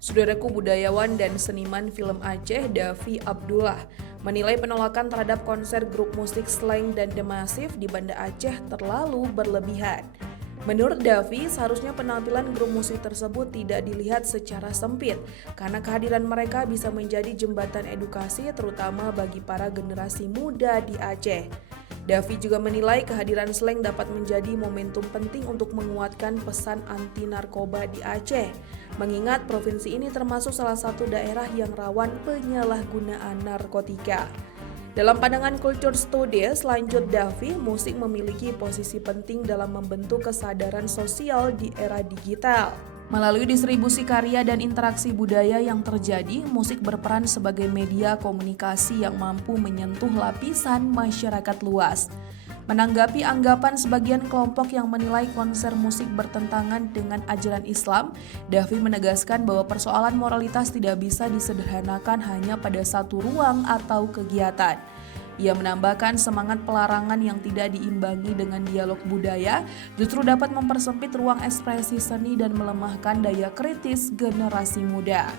Saudaraku budayawan dan seniman film Aceh, Davi Abdullah, menilai penolakan terhadap konser grup musik Slank dan The Massive di Banda Aceh terlalu berlebihan. Menurut Davi, seharusnya penampilan grup musik tersebut tidak dilihat secara sempit, karena kehadiran mereka bisa menjadi jembatan edukasi terutama bagi para generasi muda di Aceh. Davi juga menilai kehadiran Slank dapat menjadi momentum penting untuk menguatkan pesan anti narkoba di Aceh, mengingat provinsi ini termasuk salah satu daerah yang rawan penyalahgunaan narkotika. Dalam pandangan Culture Studies, lanjut Davi, musik memiliki posisi penting dalam membentuk kesadaran sosial di era digital. Melalui distribusi karya dan interaksi budaya yang terjadi, musik berperan sebagai media komunikasi yang mampu menyentuh lapisan masyarakat luas. Menanggapi anggapan sebagian kelompok yang menilai konser musik bertentangan dengan ajaran Islam, Davi menegaskan bahwa persoalan moralitas tidak bisa disederhanakan hanya pada satu ruang atau kegiatan. Ia menambahkan semangat pelarangan yang tidak diimbangi dengan dialog budaya justru dapat mempersempit ruang ekspresi seni dan melemahkan daya kritis generasi muda.